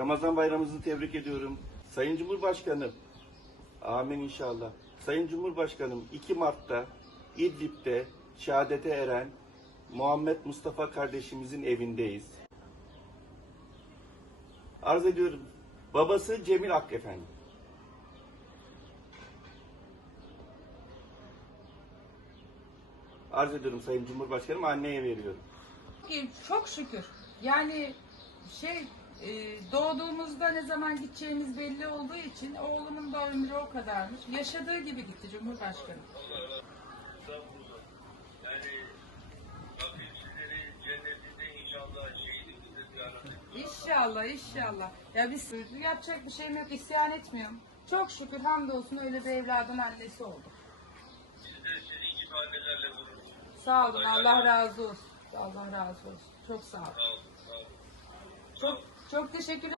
Ramazan bayramınızı tebrik ediyorum. Sayın Cumhurbaşkanım, amin inşallah. Sayın Cumhurbaşkanım 2 Mart'ta İdlib'de şehadete eren Muhammed Mustafa kardeşimizin evindeyiz. Arz ediyorum. Babası Cemil Ak efendim. Arz ediyorum Sayın Cumhurbaşkanım anneye veriyorum. Çok şükür. Yani şey doğduğumuzda ne zaman gideceğimiz belli olduğu için oğlumun da ömrü o kadarmış. Yaşadığı gibi gitti Cumhurbaşkanı. İnşallah. İnşallah. Ya biz yapacak bir şeyim yok isyan etmiyorum. Çok şükür hamdolsun öyle bir evladın annesi olduk. Biz de sizin gibi annelerle gurur duyuyoruz. Sağ olun Allah razı olsun. Allah razı olsun. Çok sağ olun. Sağ olun. Sağ olun. Çok çok teşekkür